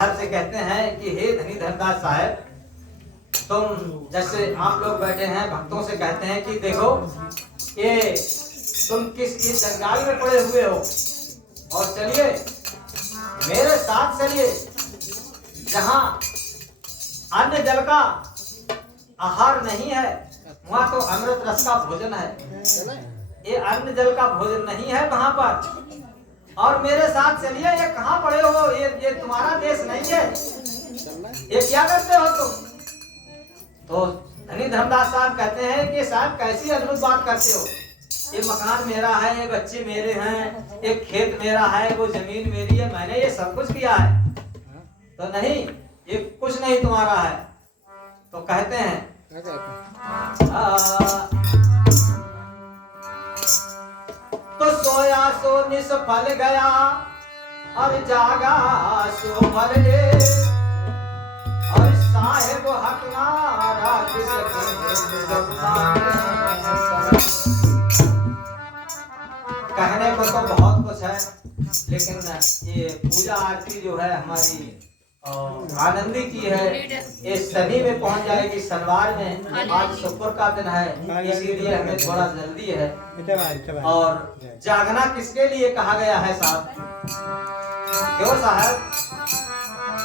से कहते हैं कि हे धनी धनदास साहब, तुम जैसे आप लोग बैठे हैं भक्तों से कहते हैं कि देखो ये तुम किस जंजाल में पड़े हुए हो और चलिए मेरे साथ चलिए, जहां अन्न जल का आहार नहीं है वहां तो अमृत रस का भोजन है। ये अन्न जल का भोजन नहीं है वहां पर, और मेरे साथ चलिए। ये कहाँ पड़े हो? ये तुम्हारा देश नहीं है, ये क्या करते हो तुम? तो धनी धर्मदास साहब कहते हैं कि साहब कैसी अद्भुत बात करते हो, ये मकान मेरा है, ये बच्चे मेरे हैं, एक खेत मेरा है, वो जमीन मेरी है, मैंने ये सब कुछ किया है। तो नहीं, ये कुछ नहीं तुम्हारा है। तो कहते हैं तो सोया सो निष्फल गया और जागा सो फल ले, और साहेब हकनारा कहने को तो बहुत कुछ है, लेकिन ये पूजा आरती जो है हमारी आनंदी की है, ये शनि में पहुंच जाएगी, शनिवार में। आज शुक्र का दिन है, इसीलिए हमें थोड़ा जल्दी है। और जागना किसके लिए कहा गया है साहब? क्यों साहब?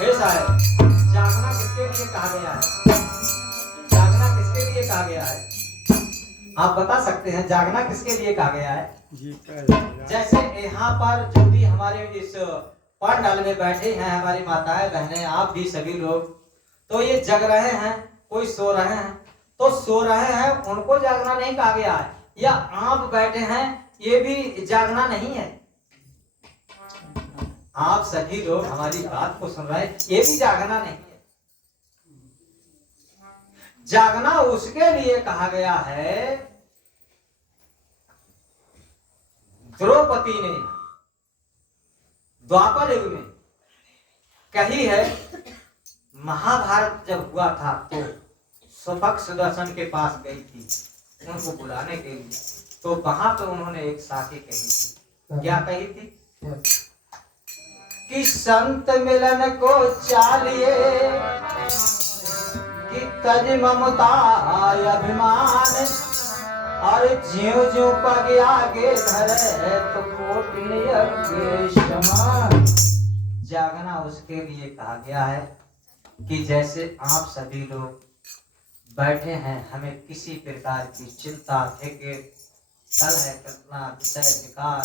हे साहब, जागना किसके लिए कहा गया है? जागना किसके लिए कहा गया है? आप बता सकते हैं जागना किसके लिए कहा गया है? जैसे यहाँ पर जो भी हमारे इस पंडाल में बैठे हैं हमारी माताएं बहनें, आप भी सभी लोग, तो ये जग रहे हैं, कोई सो रहे हैं, तो सो रहे हैं उनको जागना नहीं कहा गया है। या आप बैठे हैं, ये भी जागना नहीं है। आप सभी लोग हमारी बात को सुन रहे हैं, ये भी जागना नहीं है। जागना उसके लिए कहा गया है, द्रौपदी ने द्वापर युग में कही है। महाभारत जब हुआ था तो स्वपक सुदर्शन के पास गई थी उनको बुलाने के लिए, तो वहां पर उन्होंने एक साथी कही थी। क्या कही थी? कि संत मिलन को चालिए, कि तज ममता अभिमान, और ज्यों ज्यों पग आगे धरे तो कोटि अगे समान। जागना उसके लिए कहा गया है कि जैसे आप सभी लोग बैठे हैं, हमें किसी प्रकार की चिंता फिक्र कलह कल्पना विषय विकार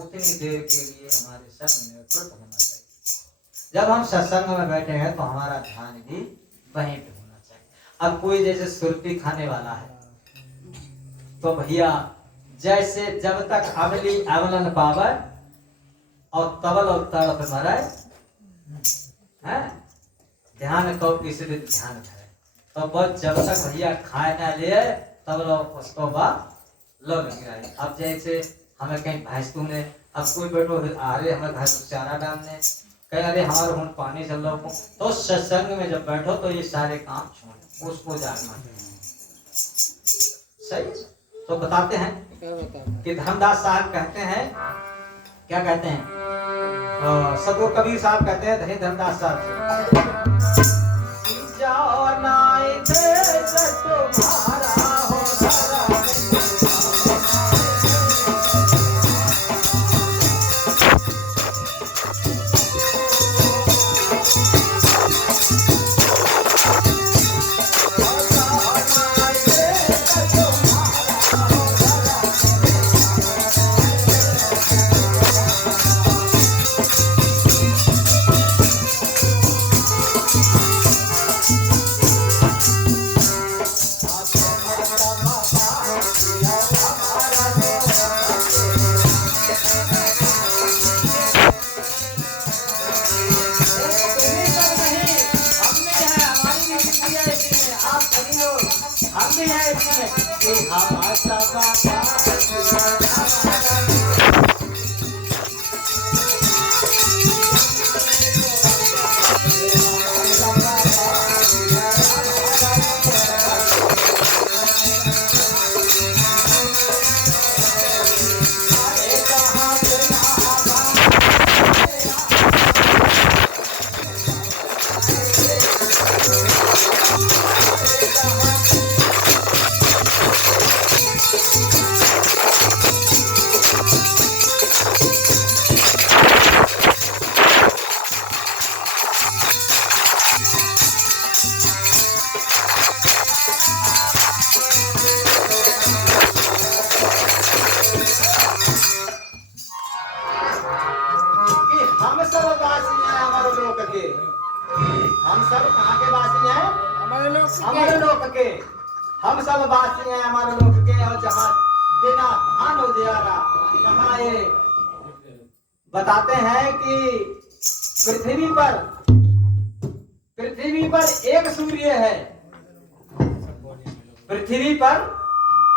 उतनी देर के लिए हमारे सब निवृत्त होना चाहिए। जब हम सत्संग में बैठे हैं तो हमारा ध्यान भी वहीं पे होना चाहिए। अब कोई जैसे सुर्ती खाने वाला है तो भैया जैसे जब तक अमली अमलन पावे और तबल और तड़प मरे, ध्यान को इसलिए ध्यान करे, तो बस जब तक भैया खाए ना ले तब लोग उसको बाद लोग गिराए। अब जैसे हमें कहीं भैंस ने, अब कोई बैठो अरे हमें भैंस को चारा डालने, कहीं अरे हमारे हम पानी चल रहा, तो सत्संग में जब बैठो तो ये सारे काम छोड़, उसको जागना सही। तो बताते हैं कि धर्मदास साहब कहते हैं, क्या कहते हैं? सतगुरु कबीर साहब कहते हैं धनी धर्मदास साहब से, जाओ नाई देश तुम्हारा हो हम सब वासी हैं अमर लोक के। हम सब कहाँ के वासी हैं? अमर लोक के। हम सब वासी हैं अमर लोक के। और जहाँ बिना भान उजियारा, वहाँ ये बताते हैं कि पृथ्वी पर एक सूर्य है। पृथ्वी पर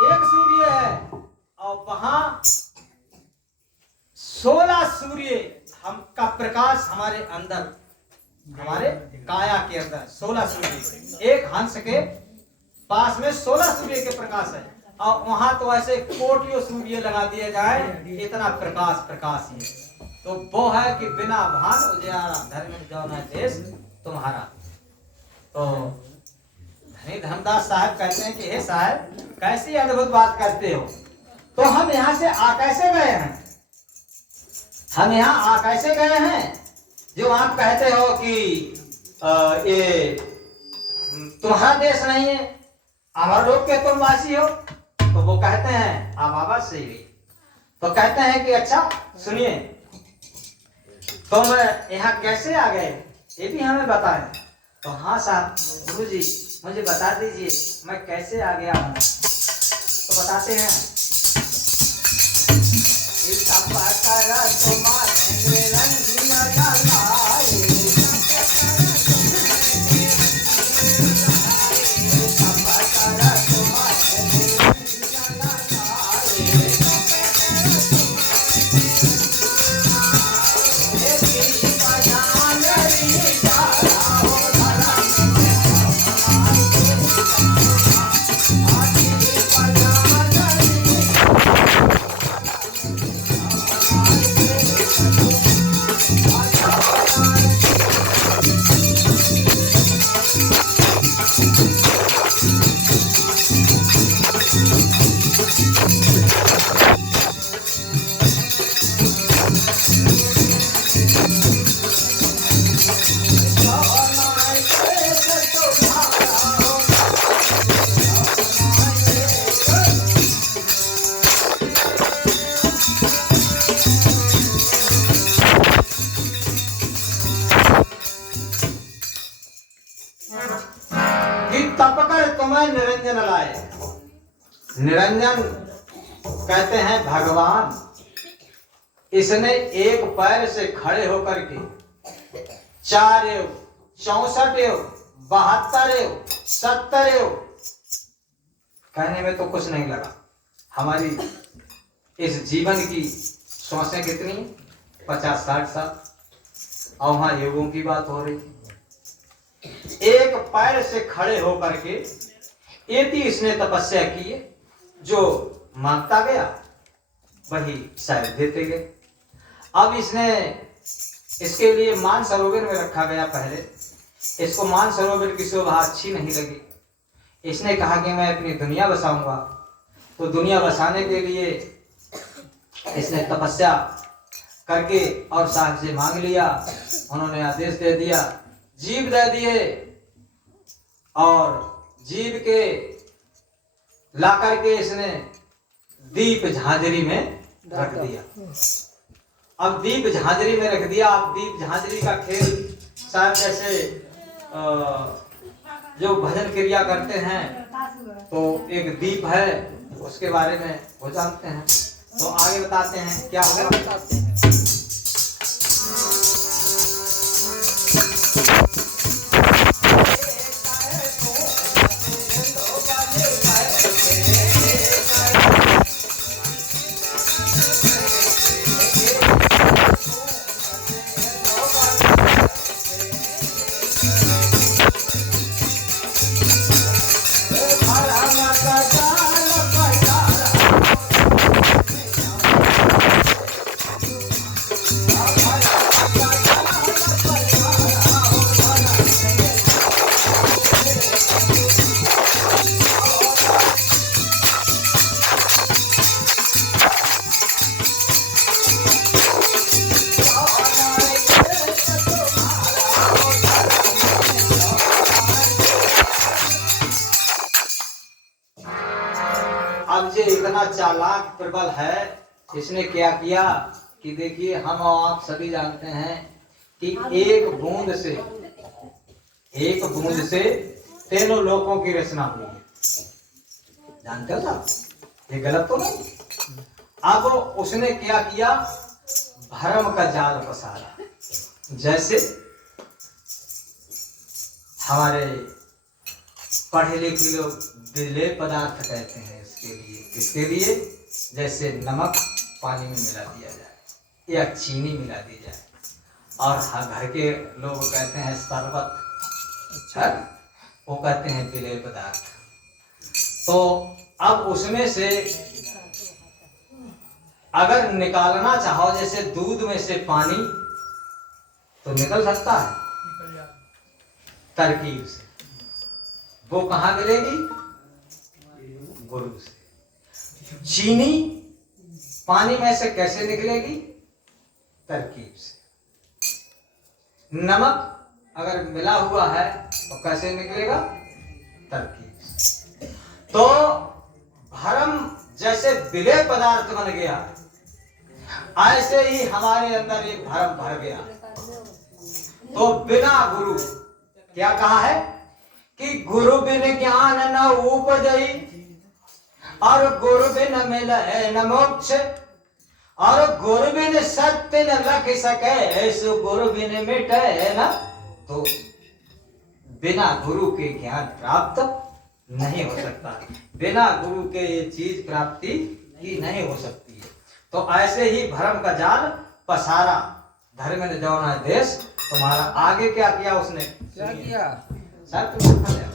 एक सूर्य है और वहाँ 16 सूर्य हम का प्रकाश हमारे अंदर, हमारे काया के अंदर 16 सूर्य। एक हंस के पास में 16 सूर्य के प्रकाश है और वहां तो ऐसे कोटियों सूर्य लगा दिए जाए, इतना प्रकाश ही है। तो वो है कि बिना भान उजियारा, धर्म जाना देश तुम्हारा। तो धनी धर्मदास साहब कहते हैं कि हे साहब, कैसी अद्भुत बात करते हो। तो हम यहाँ से आ कैसे गए हैं? हम यहाँ आ कैसे गए हैं? जो आप कहते हो कि ये तुम्हारा देश नहीं है, अमर लोक के तुम वासी हो। तो वो कहते हैं आप आवाज से ही। तो कहते हैं कि अच्छा सुनिए, तुम यहाँ कैसे आ गए ये भी हमें बताएं। तो हाँ साहब, गुरु जी मुझे बता दीजिए मैं कैसे आ गया हूँ। तो बताते हैं, निरंजन लाए। निरंजन कहते हैं भगवान। इसने एक पैर से खड़े होकर के 4 युग, 64 युग, 72 युग, 70 युग, कहने में तो कुछ नहीं लगा। हमारी इस जीवन की सांसें कितनी? 50-60 साल। और वहां युगों की बात हो रही थी। एक पैर से खड़े होकर के इतनी इसने तपस्या की है, जो मांगता गया वही शायद देते गए। अब इसने इसके लिए मानसरोवर में रखा गया। पहले इसको मानसरोवर की शोभा अच्छी नहीं लगी। इसने कहा कि मैं अपनी दुनिया बसाऊंगा। तो दुनिया बसाने के लिए इसने तपस्या करके और साहब से मांग लिया। उन्होंने आदेश दे दिया, जीव दे दिए और जीव के ला करके इसने दीप झांझरी में रख दिया। अब दीप झांझरी में रख दिया। अब दीप झांझरी का खेल शायद जैसे जो भजन क्रिया करते हैं तो एक दीप है, उसके बारे में वो जानते हैं। तो आगे बताते हैं क्या हुआ। चालाक प्रबल है, इसने क्या किया कि देखिए हम और आप सभी जानते हैं कि एक बूंद से तीनों लोगों की रचना हुई है। जानते हो साहब, ये गलत तो नहीं। अब उसने क्या किया, भरम का जाल पसारा। जैसे हमारे पढ़े लिखे लोग विलेय पदार्थ कहते हैं इसके लिए, किसके लिए, जैसे नमक पानी में मिला दिया जाए या चीनी मिला दी जाए, और घर के लोग कहते हैं शरबत, अच्छा, वो कहते हैं विलेय पदार्थ। तो अब उसमें से अगर निकालना चाहो जैसे दूध में से पानी, तो निकल सकता है तरकीब से। वो कहाँ मिलेगी, गुरु से। चीनी पानी में से कैसे निकलेगी, तरकीब से। नमक अगर मिला हुआ है तो कैसे निकलेगा, तरकीब से। तो भरम जैसे विलेय पदार्थ बन गया, ऐसे ही हमारे अंदर एक भरम भर गया। तो बिना गुरु, क्या कहा है कि गुरु बिन ज्ञान न उपजई, और गुरु बिन मिले न मोक्ष, और गुरु बिन सत्य न लख सके, सो गुरु बिन मिटे न दोष। बिना गुरु के ज्ञान प्राप्त नहीं हो सकता, बिना गुरु के ये चीज प्राप्ति की नहीं हो सकती है। तो ऐसे ही भरम का जाल पसारा, धर्म ने जौना देश। तुम्हारा आगे क्या किया उसने, क्या किया सर, तुम खा जाओ।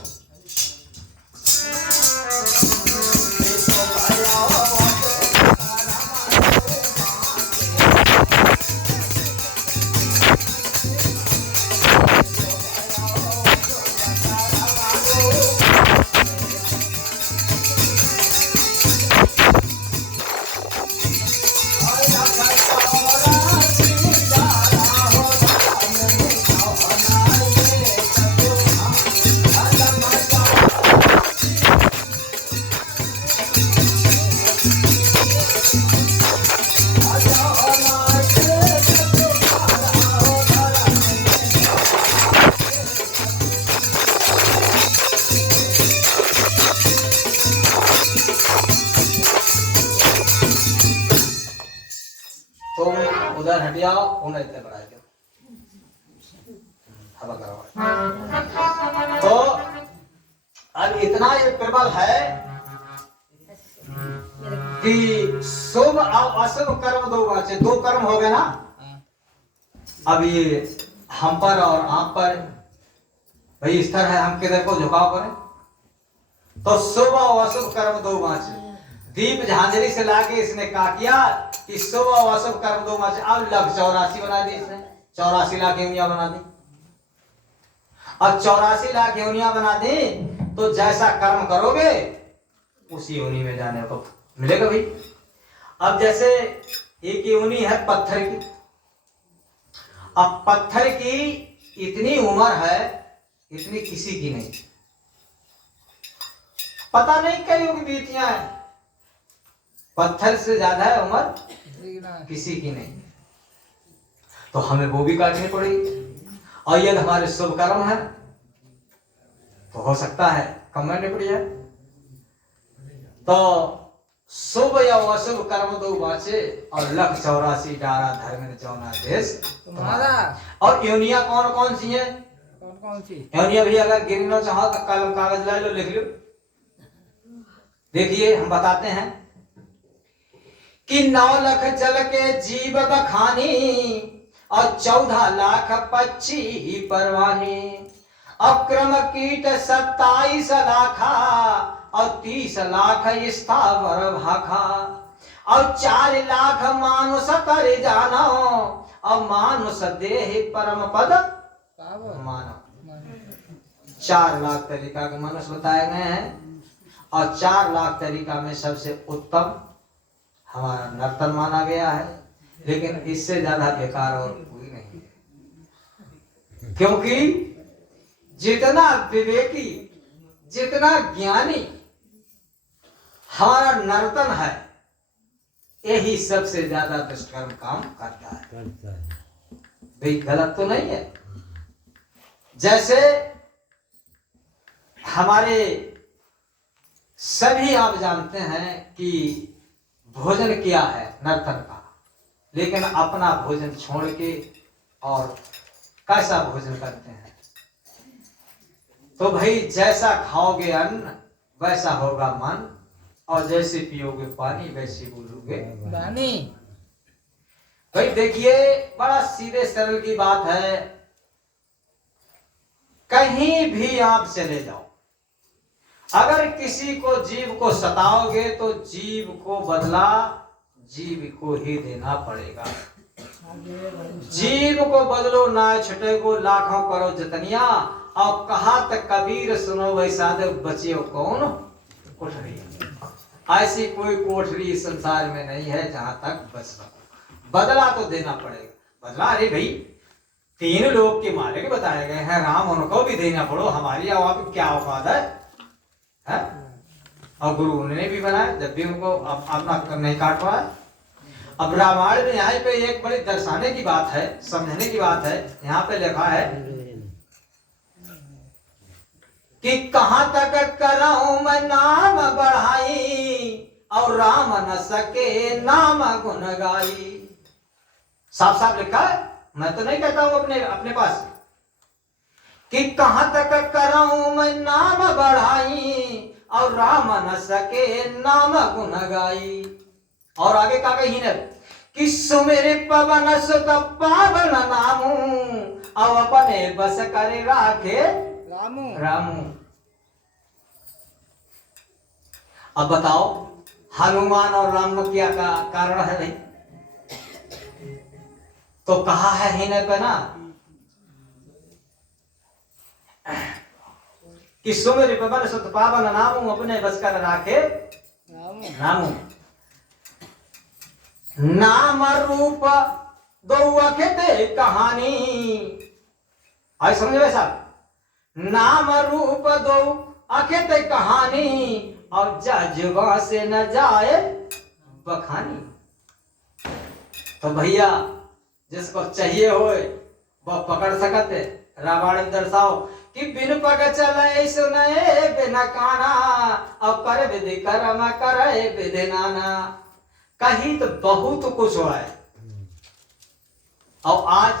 उधर हट जाओ, उन्हें इतने बढ़ा दो, हवा करो। तो अब इतना ये प्रबल है कि शुभ और अशुभ कर्म दो बाचे, दो कर्म हो गए ना। अब ये हम पर और आप पर भाई इस तरह है, हम किधर को झुकाव करें। तो शुभ और अशुभ कर्म दो बाचे, दीप झांझरी से लाके इसने क्या किया कि शुभ और अशुभ कर्म दो बाचे। अब लग 84 बना दी इसने, 84 लाख योनियां बना दी। अब 84 लाख योनियां बना दी, तो जैसा कर्म करोगे उसी योनि में जाने को मिलेगा भाई। अब जैसे एक योनि है पत्थर की, अब पत्थर की इतनी उम्र है, इतनी किसी की नहीं, पता नहीं कई युग बीतियां हैं, पत्थर से ज्यादा है उम्र किसी की नहीं। तो हमें वो भी काटनी पड़ेगी। और यदि हमारे शुभ कर्म है तो हो सकता है कम में निपट जाए। तो शुभ या अशुभ कर्म दो बाचे, और लख 84 डारा धर्म ने जौना देश तुम्हारा। और योनिया कौन कौन सी है, कौन कौन सी योनिया भी अगर गिनना चाहो तो कलम कागज ला लो, लिख लो। देखिए हम बताते हैं कि 9 लाख जल के जीव बखानी, और 14 लाख पक्षी परवानी, अक्रम कीट 27 लाखा, और 30 लाख स्थावर भाखा, और 4 लाख मानुष कर जानो, और मानुष देह परम पद मानो। 4 लाख तरीका के मनुष्य बताए गए हैं, और 4 लाख तरीका में सबसे उत्तम हमारा नर्तन माना गया है। लेकिन इससे ज्यादा बेकार और कोई नहीं है, क्योंकि जितना विवेकी, जितना ज्ञानी हमारा नर्तन है, यही सबसे ज्यादा दुष्कर्म काम करता है। भाई गलत तो नहीं है। जैसे हमारे सभी आप जानते हैं कि भोजन क्या है नर्तन का, लेकिन अपना भोजन छोड़ के और कैसा भोजन करते हैं। तो भाई जैसा खाओगे अन्न वैसा होगा मन, और जैसे पियोगे पानी वैसे बोलोगे वाणी। भाई देखिए बड़ा सीधे सरल की बात है, कहीं भी आप चले जाओ, अगर किसी को जीव को सताओगे तो जीव को बदला जीव को ही देना पड़ेगा। जीव को बदलो ना छुटे को लाखों करो जतनिया, और कहा तक कबीर सुनो वैसा बचे कौन कोठरी। ऐसी कोई कोठरी संसार में नहीं है जहां तक बच सको। बदला तो देना पड़ेगा। बदला अरे भाई 3 लोग के मालिक बताए गए हैं राम, उनको भी देना पड़ो। हमारी आप क्या औकात है? और गुरु ने भी बनाया जब भी उनको अपना नहीं काटवाया। अब रामायण में यहाँ पे एक बड़ी दर्शाने की बात है, समझने की बात है। यहाँ पे लिखा है कि कहां तक कराऊं मैं नाम बढ़ाई, और राम न सके नाम गुण गाई। साफ साफ लिखा है, मैं तो नहीं कहता हूं अपने पास कि कहां तक कराऊं मैं नाम बढ़ाई, और राम न सके नाम गुण गाई। और आगे का कही न कि सुमेरे पवन सुत पावन नामू, और अपने बस करे राखे रामू। अब बताओ हनुमान और राम में क्या कारण है भाई? तो कहा है ही न बना कि सुमेरे पवन सुत पावन नामू, अपने बस कर राखे रामू। नाम रूप दो अखेते कहानी, आई समझ वैसा। नाम रूप दो अखेते कहानी, और जुबा से न जाए बखानी। तो भैया जिसको चाहिए होए वह पकड़ सकते। रामायण दर्शाओ कि बिन पग चले सुने बिना काना, और कर विधि कर्म करे विधि नाना। कहीं तो बहुत कुछ हुआ है। और आज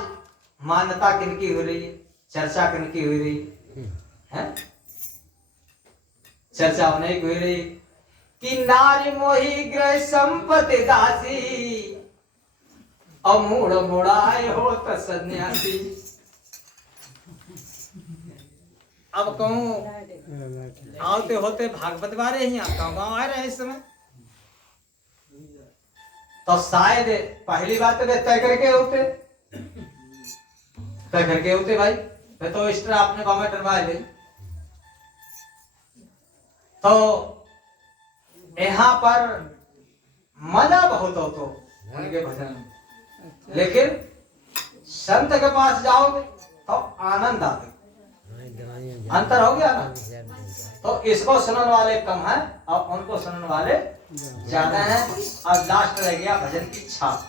मान्यता किनकी हो रही है, चर्चा किनकी हो रही है? चर्चा होने की हो रही कि नारी मोही ग्रह संपत्ति दासी, और मूड मुड़ाए हो तो सन्यासी। अब कहूं आते होते भागवत वाले ही गाँव आ रहे हैं इस समय, तो शायद पहली बात तो तय करके होते भाई। मैं तो इस तरह आपने कमेंट डरवाए थे। तो यहाँ पर मजा बहुत हो तो उनके भजन, लेकिन संत के पास जाओगे तो आनंद आवे। अंतर हो गया ना? तो इसको सुनने वाले कम है और उनको सुनने वाले ज्यादा है। और लास्ट रह गया भजन की छाप।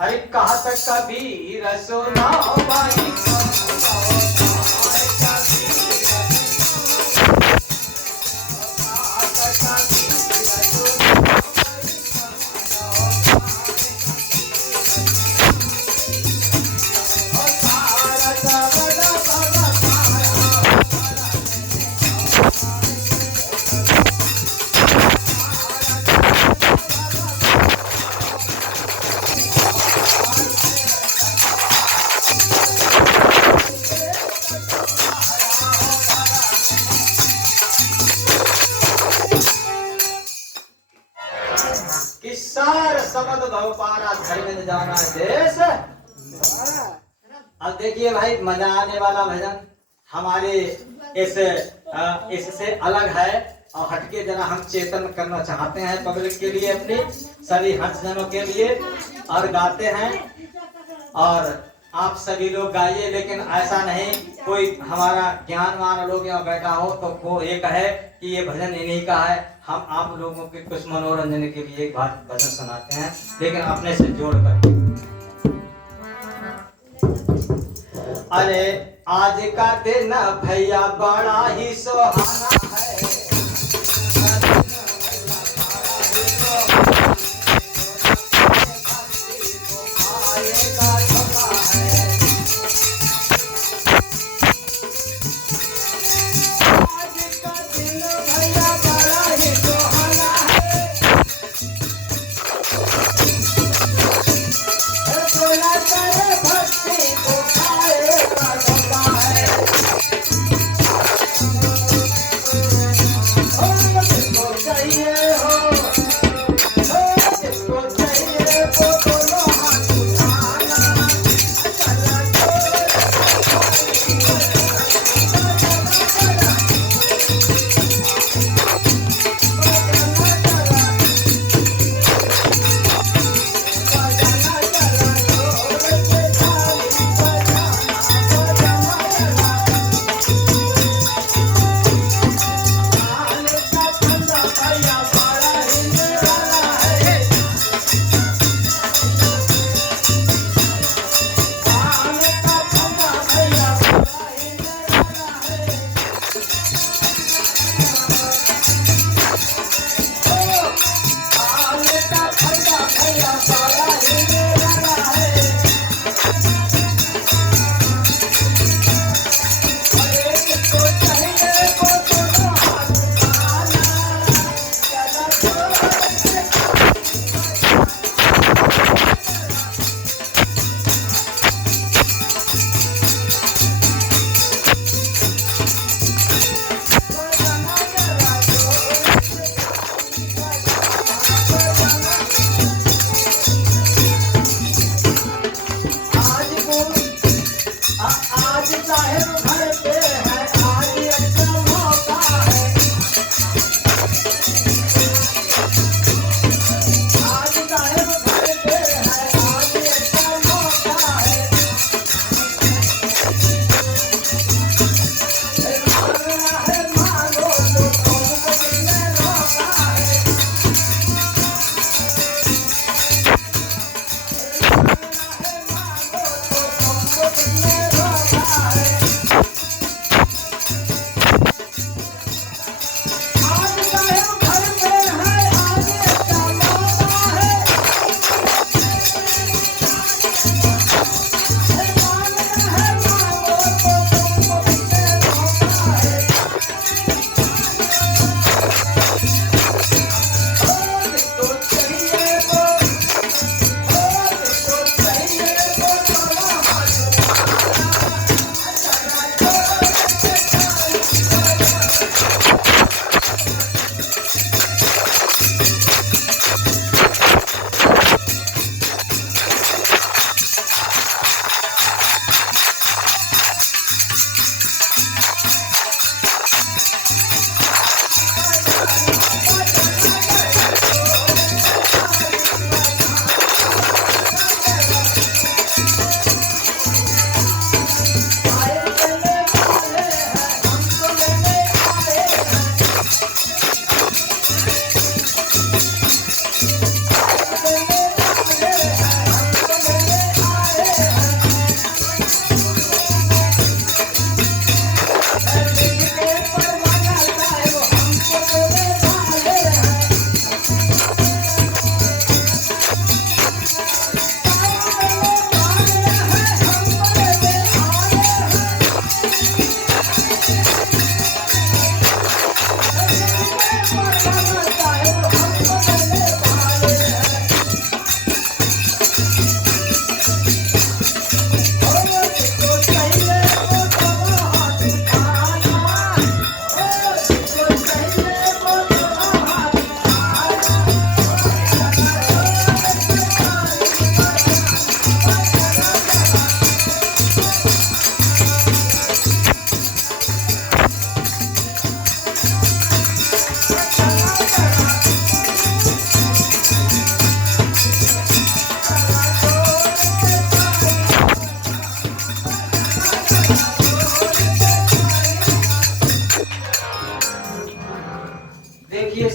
अरे कहा तक कबीर सुनाओ भाई, जाना देश। अब देखिए भाई मजा आने वाला भजन हमारे इससे अलग है और हटके जरा हम चेतन करना चाहते हैं पब्लिक के लिए, अपनी सभी हर्ष जनों के लिए, और गाते हैं। और आप सभी लोग गाइए, लेकिन ऐसा नहीं कोई हमारा ज्ञानवान लोग यहाँ बैठा हो तो वो ये कहे कि ये भजन इन्हीं का है। हम आप लोगों के कुछ मनोरंजन के लिए एक बात भजन सुनाते हैं, लेकिन अपने से जोड़ कर। अरे आज का दिन भैया बड़ा ही सुहाना है,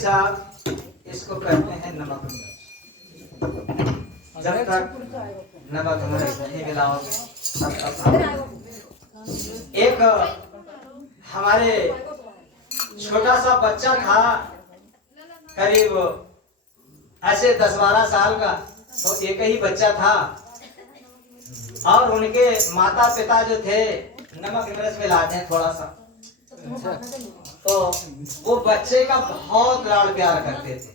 साहब इसको कहते हैं नमक मिर्च। जब तक नमक मिर्च नहीं मिलाओगे तब तक। एक हमारे छोटा सा बच्चा था, करीब ऐसे 10-12 साल का, तो एक ही बच्चा था और उनके माता पिता जो थे नमक मिर्च मिलाते हैं थोड़ा सा, तो वो बच्चे का बहुत लाड़ प्यार करते थे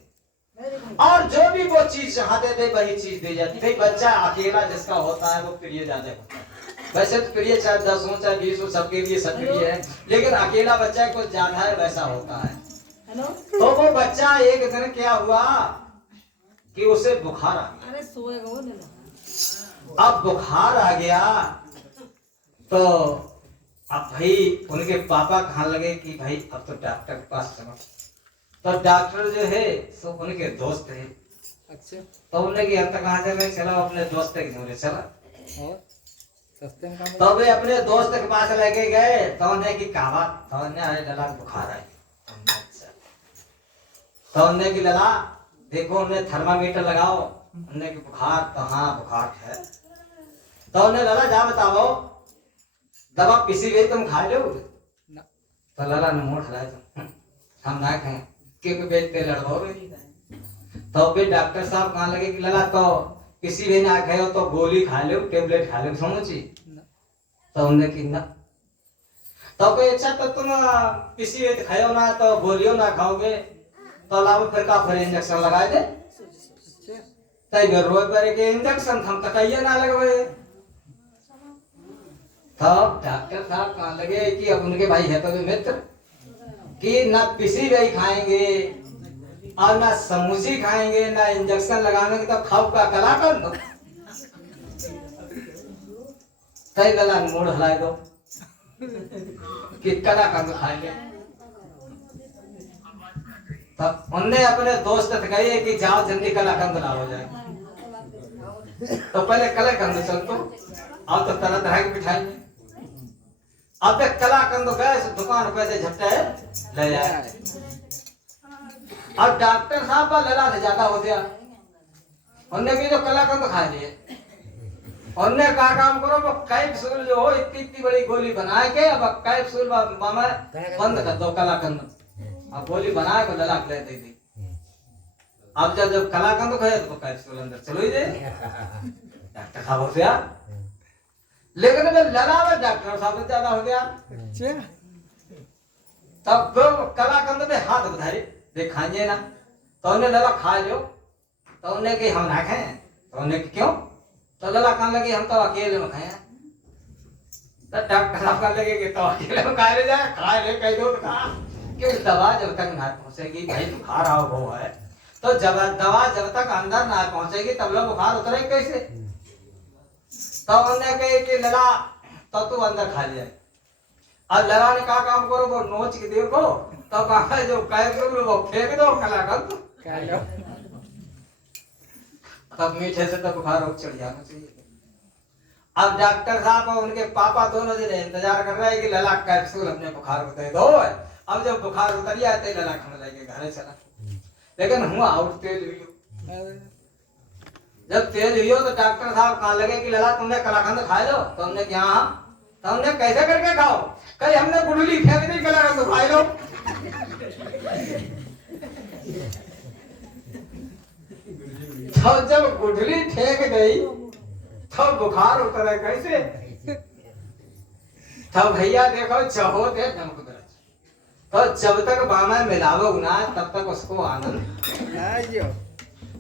और जो भी वो चीज चाहते थे वही चीज दी जाती थी। बच्चा अकेला जिसका होता है वो प्रिय ज्यादा होता है। वैसे तो प्रिय चाहे 10 हो चाहे 20 हो, सबके लिए सब प्रिय है, लेकिन अकेला बच्चा कुछ ज्यादा है वैसा होता है। तो वो बच्चा एक दिन क्या हुआ कि उसे बुखार आ गया। अब बुखार आ गया तो अब भाई उनके पापा कहने लगे कि भाई अब तो डॉक्टर के पास चलो। तो डॉक्टर जो है सो उनके दोस्त है। अच्छा। तो उन्होंने कि हम तक कहाँ से मैं चला अपने दोस्त के घर चला, तो वे अपने दोस्त के पास लेके गए। तो उन्हें की कहा, तो उन्हें अरे लला बुखार आई। तो उन्हें की लला देखो उन्हें थर्मामीटर लगाओ, उन्हें की बुखार, तो हाँ बुखार है। तो उन्हें लला जा बताओ दवा किसी भी तुम खा लो। तो लला ने मुंह हलाया, तो हम ना खाएं क्योंकि बेचते लड़वाओगे। तो फिर डॉक्टर साहब कहने लगे कि लला तो किसी भी ना खाए तो गोली खा लो, टेबलेट खा लो, समझी। तो हमने की ना, तो कोई अच्छा तो तुम किसी भी खाओ ना तो गोलियों ना खाओगे तो लाभ फिर का फिर इंजेक्शन लगा दे। तय रोज बारे के इंजेक्शन हम कतइया ना लगवाए। तब डॉक्टर साहब कहने लगे कि अब उनके भाई है तो भी मित्र कि ना पिसी गई खाएंगे और ना समूची खाएंगे ना इंजेक्शन लगाएंगे तो खाओ का कला कर दो। कई गला मूड हलाए दो कि कला कर दो खाएंगे। तब उनने अपने दोस्त से कहे कि जाओ जल्दी कलाकंद लाओ जाए। तो पहले कलाकंद चलतो अब तो तरह तरह की मिठाई। अब तक कलाकंद गए दुकान पे से झपटे ले जाए। अब डॉक्टर साहब का लला से ज्यादा हो गया, उनने की जो कलाकंद खा लिए। उनने कहा काम करो वो कैप्सूल जो हो इतनी बड़ी गोली बना के अब कैप्सूल मामा बंद कर दो कलाकंद। अब गोली बना के लला ले दे दी। अब जब कलाकंद खाए तो कैप्सूल अंदर चलो ही दे। डॉक्टर साहब हो गया, लेकिन जब लला में डॉक्टर साहब ज्यादा हो गया। तब दो कलाकंद में हाथ बधाए दिखाइए ना। तो उन्हें लला खा लो। तो उन्हें कि हम ना खाएं। तो उन्हें क्यों? तो लला कहने लगे हम तो अकेले में खाए। तो डॉक्टर साहब कहने लगे कि तो अकेले में खा ले जाए, खा ले कह दो तो खा, क्योंकि दवा जब तक ना पहुंचेगी भाई बुखार आओ वो है तो जब दवा जब तक अंदर ना पहुंचेगी तब लोग बुखार उतरे कैसे। तो उन्होंने कहे कि लला तो तू अंदर खा लिया। अब लला ने कहा काम करो वो नोच के देखो तो कहा जो कैप्सूल वो फेंक दो कलाकंद खा लो। तब मीठे से तो बुखार चढ़ जाना चाहिए। अब डॉक्टर साहब और उनके पापा दोनों दिन इंतजार कर रहे हैं कि लला कैप्सूल अपने बुखार को दे दो। अब जब बुखार उतर जाते लला खाने लगे घर चला। लेकिन हुआ आउट तेज हुई। जब तेज हुई तो डॉक्टर साहब कहने लगे कि लला तुमने कलाकंद खा लो। तो हमने क्या तो हमने कैसे करके खाओ? कहीं हमने गुडली फेंक दी कलाकंद खा लो। तो जब गुडली फेंक गई तो बुखार उतरा कैसे? तो भैया देखो चहो थे नमक मिर्च। तो जब तक बामा मिलावो ना तब तक उसको आनंद।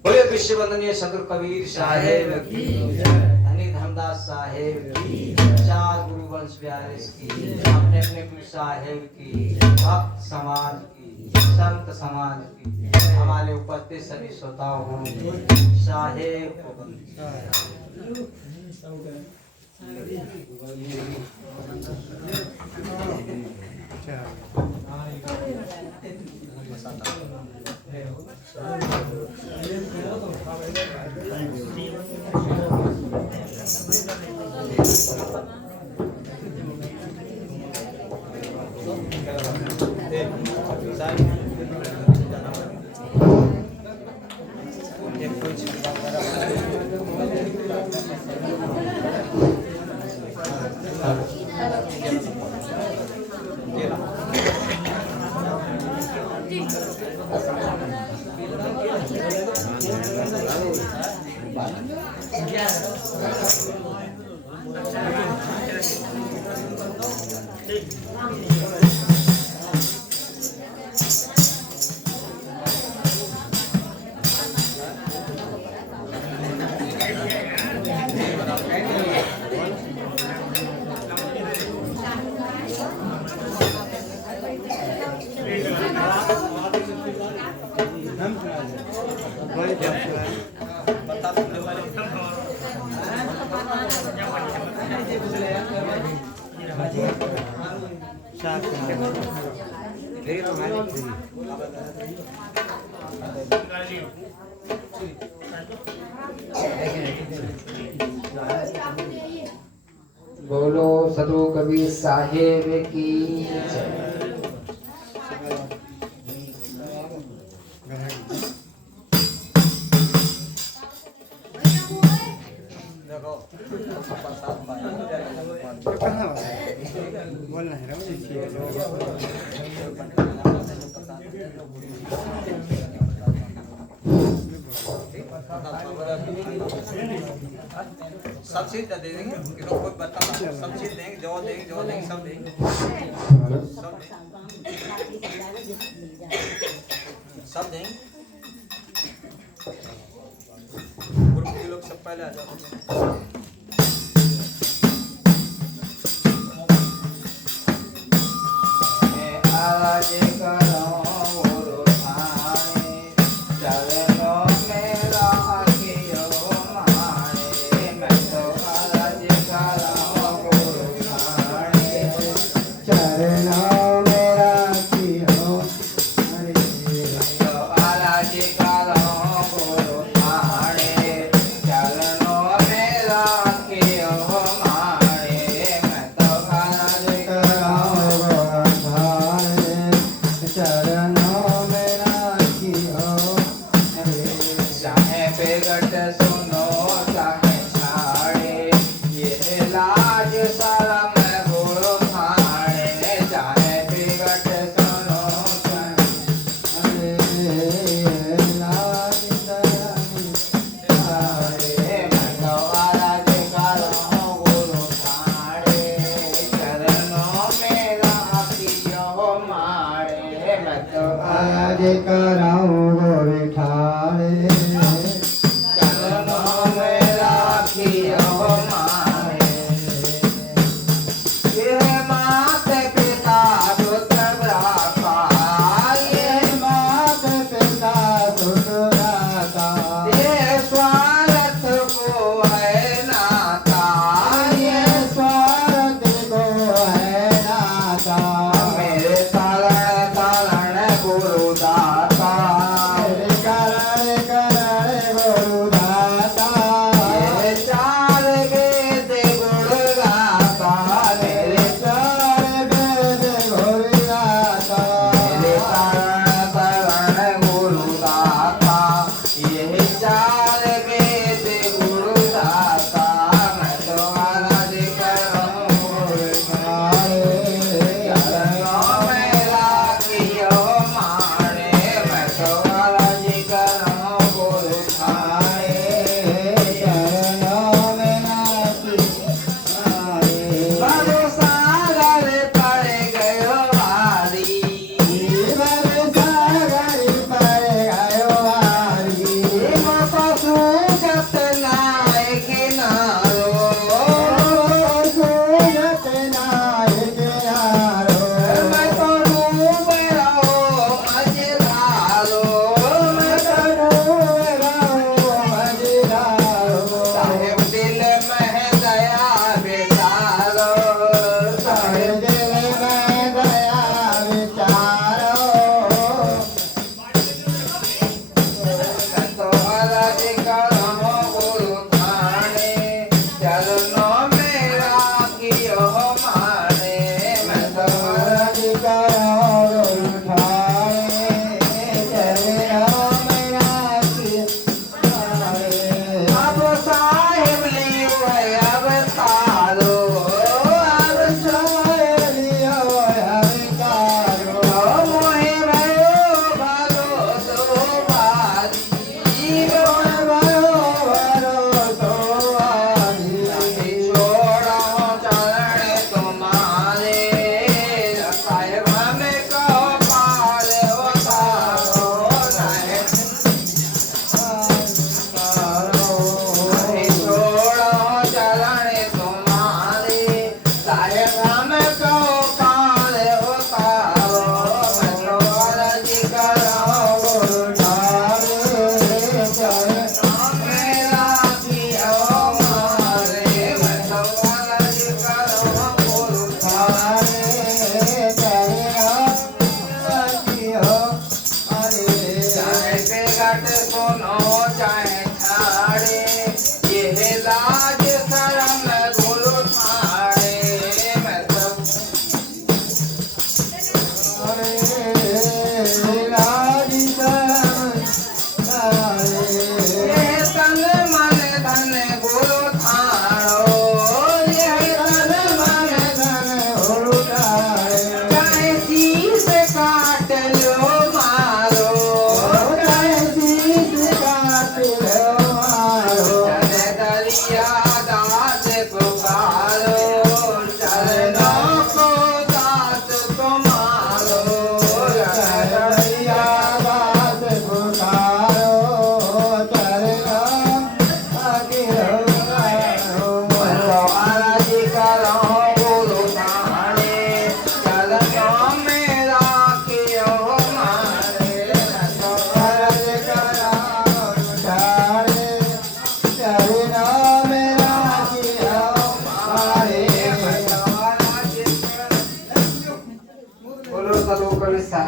बोले विश्व वंदनीय सदगुरु कबीर साहेब की, धनी धर्मदास साहेब की, 4 गुरु वंश व्यास की, अपने अपने गुरु साहेब की, भक्त समाज की, संत समाज की, हमारे उपस्थित सभी श्रोताओं को साहेब को साहब बोलो सदगुरु कबीर साहेब की जय। बोलना है सब चीज दे देंगे, किलो कोई बता, सब चीज देंगे, जो देंगे सब देंगे, सब देंगे। ग्रुप के लोग सब पहले आ जाओ। आज करो गुरु थाने चरणों में राखियो मारे। मैं तो आज करो गुरु थाने चरणों में राखियो मारे। तो आज करो गुरु थाने चरणों में राखियो मारे। मैं तो आज करो चरणों में राखियो रे। चाहे बेगट सुनो चाहे छाड़े, ये लाज शरम गुरु थाने। चाहे बेगट सुनो चाहे लाज शरम छाड़े। मैं तो आज करो गुरु थाने चरणों में राखियो मारे। मैं तो आज कराऊं गोरे ठाड़े चरणों में राखियो मारे। ये मात पिता सुत भ्राता, ये मात पिता सुत भ्राता, ये स्वार्थ को है नाता, ये स्वार्थ को है नाता। मेरे तारण तारण गुरु दाता,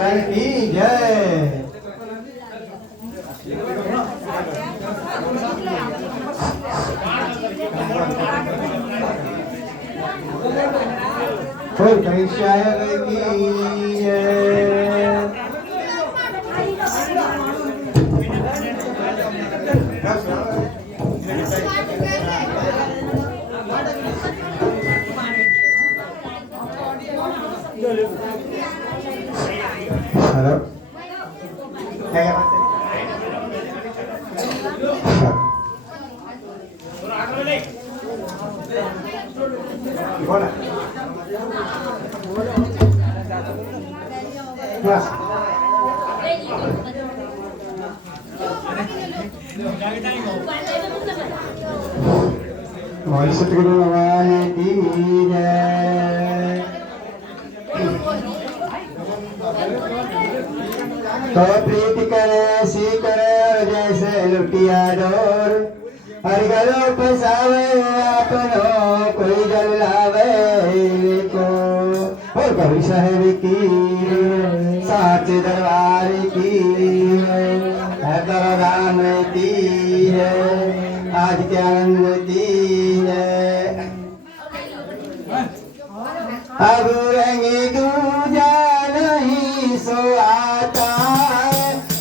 लाल की जय। बोल घनश्याम की जय। हेलो क्या क्या बात है बोला बस बोल सतगुरु भगवान की जय। तो प्रीति करे सी करे और जैसे लुटिया डोर हर गलो फसावे आपनो कोई जल लावे को। और कवि साहेब की साचे दरबार की है राम की है आज के आनंद की है। अब रंग दूजा नहीं सो आता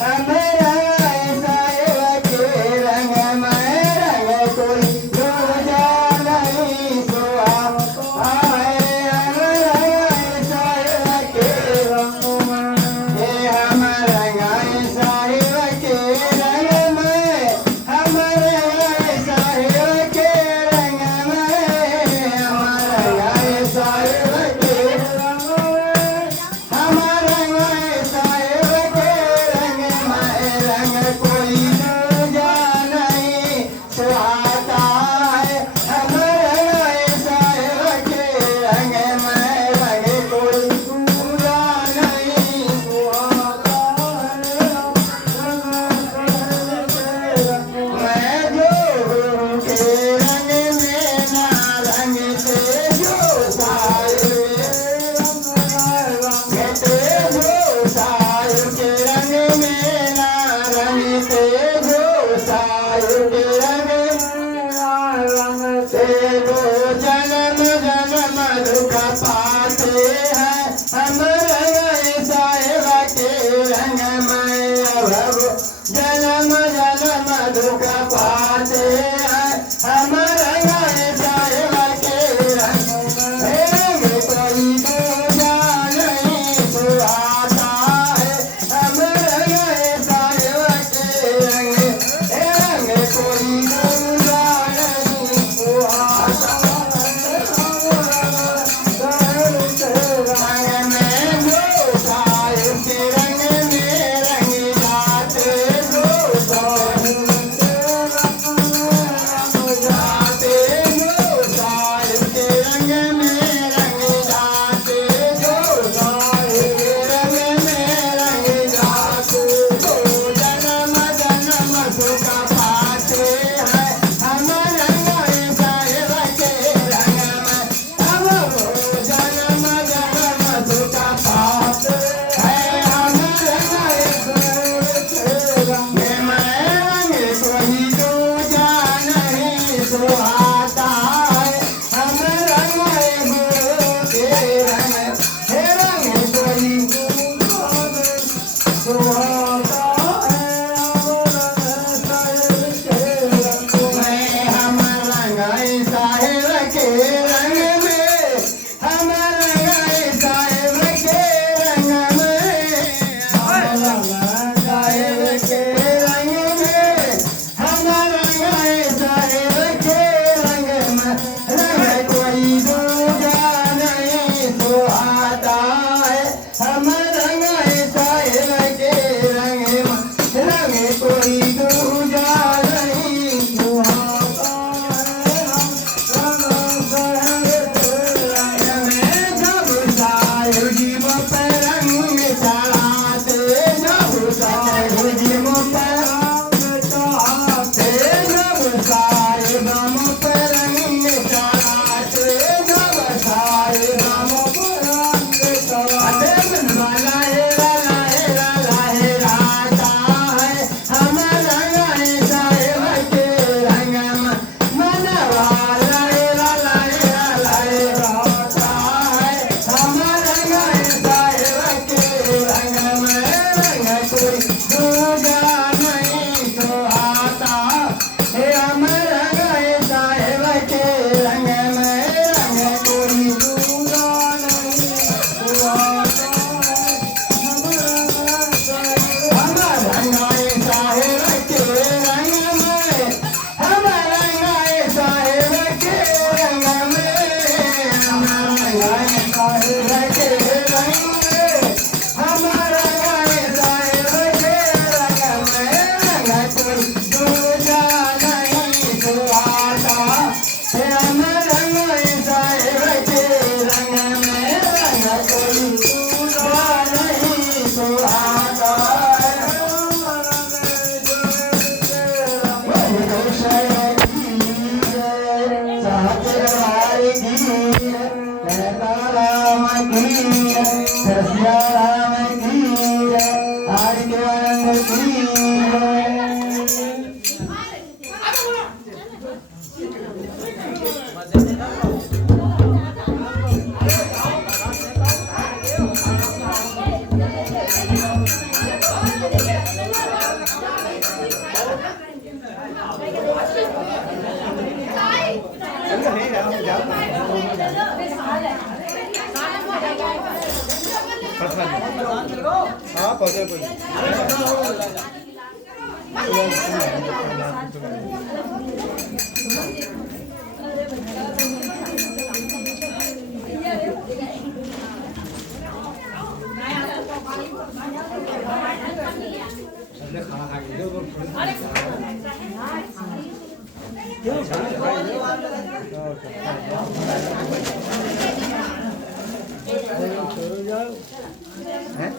हमारा ऐसा के रंग में रंग कोई दूजा नहीं सो आता हमारा ऐसा के रंग में हमारा ऐसा के रंग में हमारे ऐसा के रंग में हमारा ऐसा जन्म जन्म दुख पाते हैं हमारे साहिबा के रंग कोई दूजा नहीं सुहाता है हमारे साहिबा के रंग कोई दूजा नहीं सुहाता रंग में राम की सिया राम की आज के आनंद की हाँ पौधे कोई हैं